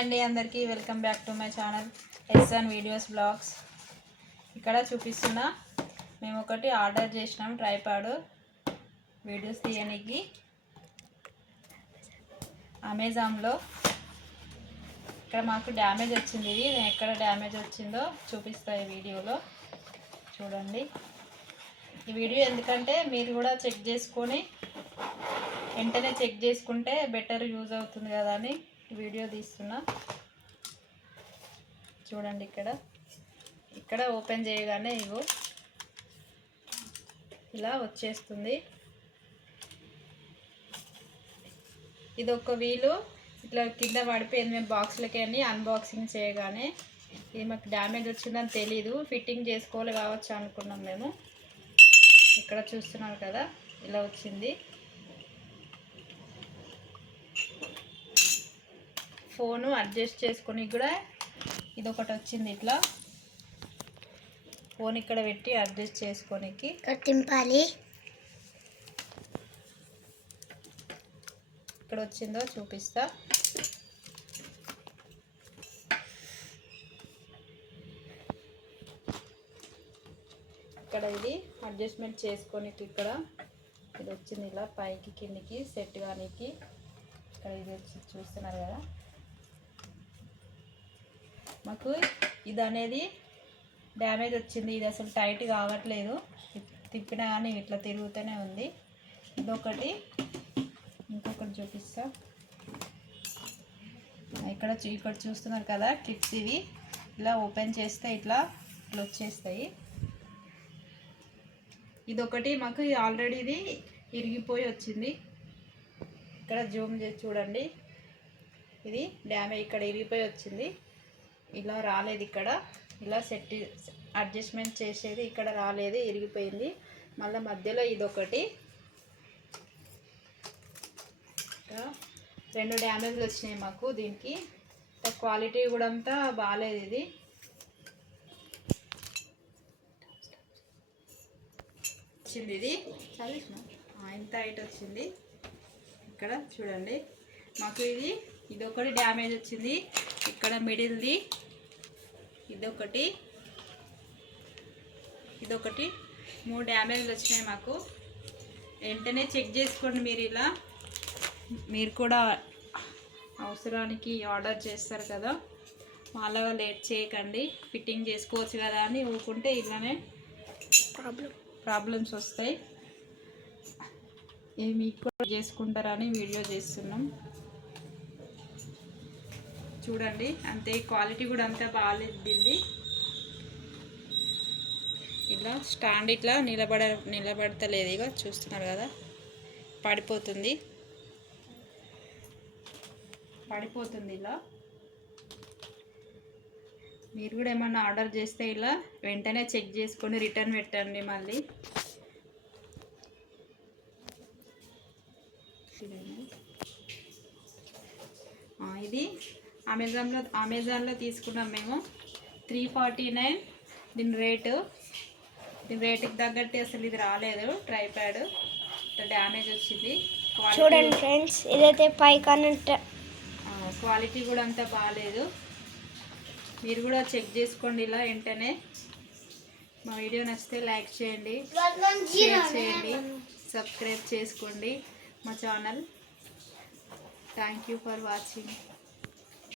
అండి అందరికీ welcome back to my channel SN videos vlogs. ఇక్కడ చూపిస్తున్న మేము ఒకటి ఆర్డర్ చేసినాం ట్రైపాడ్. వీడియోస్ తీయడానికి అమెజాన్లో. ఇక్కడ మాకు డ్యామేజ్ వచ్చింది ఇది. నేను ఎక్కడ డ్యామేజ్ వచ్చిందో చూపిస్తా ఈ వీడియోలో. చూడండి. ఈ వీడియో ఎందుకంటే మీరు కూడా చెక్ చేసుకొని వెంటనే చెక్ చేసుకుంటే బెటర్ యూజ్ అవుతుంది కదా అని. వీడియో తీస్తున్నా. చూడండి ఇక్కడ. ఇక్కడ ఓపెన్ చేయగానే ఇగో ఇలా వచ్చేస్తుంది. ఇది ఒక వీలు. ఇట్లా కింద పడిపోయింది మేము బాక్స్లకి అన్ని అన్బాక్సింగ్ చేయగానే ఇది మాకు డ్యామేజ్ వచ్చిందని తెలీదు. ఫిట్టింగ్ చేసుకోవాలి కావచ్చు అనుకున్నాం మేము. ఇక్కడ చూస్తున్నారు కదా ఇలా వచ్చింది. ఫోను అడ్జస్ట్ చేసుకొని కూడా ఇది ఒకటి వచ్చింది ఇట్లా. ఫోన్ ఇక్కడ పెట్టి అడ్జస్ట్ చేసుకోనికి. తింపాలి ఇక్కడ వచ్చిందో చూపిస్తా. ఇక్కడ ఇది అడ్జస్ట్మెంట్ చేసుకోనికి ఇక్కడ. ఇది వచ్చింది ఇలా పైకి కిందికి సెట్ కానీకి. ఇక్కడ ఇది వచ్చి చూస్తున్నారు కదా. మాకు ఇది అనేది డ్యామేజ్ వచ్చింది. ఇది అసలు టైట్ కావట్లేదు. తిప్పినా కానీ ఇట్లా తిరుగుతూనే ఉంది. ఇదొకటి. ఇంకొకటి చూపిస్తా. ఇక్కడ ఇక్కడ చూస్తున్నారు కదా క్లిప్స్ ఇవి. ఇలా ఓపెన్ చేస్తే ఇట్లా ఇట్లా వచ్చేస్తాయి ఇదొకటి మాకు ఆల్రెడీ ఇది ఇరిగిపోయి వచ్చింది. ఇక్కడ జూమ్ చేసి చూడండి. ఇది డ్యామేజ్ ఇక్కడ ఇరిగిపోయి వచ్చింది. ఇలా రాలేదు ఇక్కడ. ఇలా సెట్ అడ్జస్ట్మెంట్ చేసేది ఇక్కడ రాలేదు ఇరిగిపోయింది. మళ్ళీ మధ్యలో ఇదొకటి. రెండు డ్యామేజ్లు వచ్చినాయి మాకు దీనికి. క్వాలిటీ కూడా అంతా బాగాలేదు ఇది. వచ్చింది ఇది. చదివిన ఇంత హైట్ వచ్చింది. ఇక్కడ చూడండి. మాకు ఇది ఇదొకటి డ్యామేజ్ వచ్చింది. ఇక్కడ మిడిల్ది ఇదొకటి. ఇదొకటి. మూడు డ్యామేజ్లు వచ్చినాయి మాకు. వెంటనే చెక్ చేసుకోండి మీరు ఇలా. మీరు కూడా అవసరానికి ఆర్డర్ చేస్తారు కదా. వాళ్ళగా లేట్ చేయకండి. ఫిట్టింగ్ చేసుకోవచ్చు కదా అని ఊరుకుంటే ఇలానే ప్రాబ్లం. ప్రాబ్లమ్స్ వస్తాయి. మీకు కూడా చేసుకుంటారని వీడియో చేస్తున్నాం. చూడండి. అంతే క్వాలిటీ కూడా అంతా బాగాలేదు ఇలా ఇట్లా స్టాండ్ ఇట్లా నిలబడ నిలబడతలేదు. ఇక చూస్తున్నారు కదా పడిపోతుంది. పడిపోతుంది ఇలా. మీరు కూడా ఏమన్నా ఆర్డర్ చేస్తే ఇలా వెంటనే చెక్ చేసుకొని రిటర్న్ పెట్టండి మళ్ళీ. ఇది అమెజాన్లో అమెజాన్లో తీసుకున్నాం మేము. త్రీ ఫార్టీ నైన్ దీని రేటు. దీని రేటుకి తగ్గట్టు అసలు ఇది రాలేదు. ట్రైప్యాడ్ డ్యామేజ్ వచ్చింది. చూడండి ఫ్రెండ్స్ ఇదైతే ఆ, క్వాలిటీ కూడా అంత బాగాలేదు మీరు కూడా చెక్ చేసుకోండి ఇలా వెంటనే. మా వీడియో నచ్చితే లైక్ చేయండి షేర్ చేయండి సబ్స్క్రైబ్ చేసుకోండి మా channel. Thank you for watching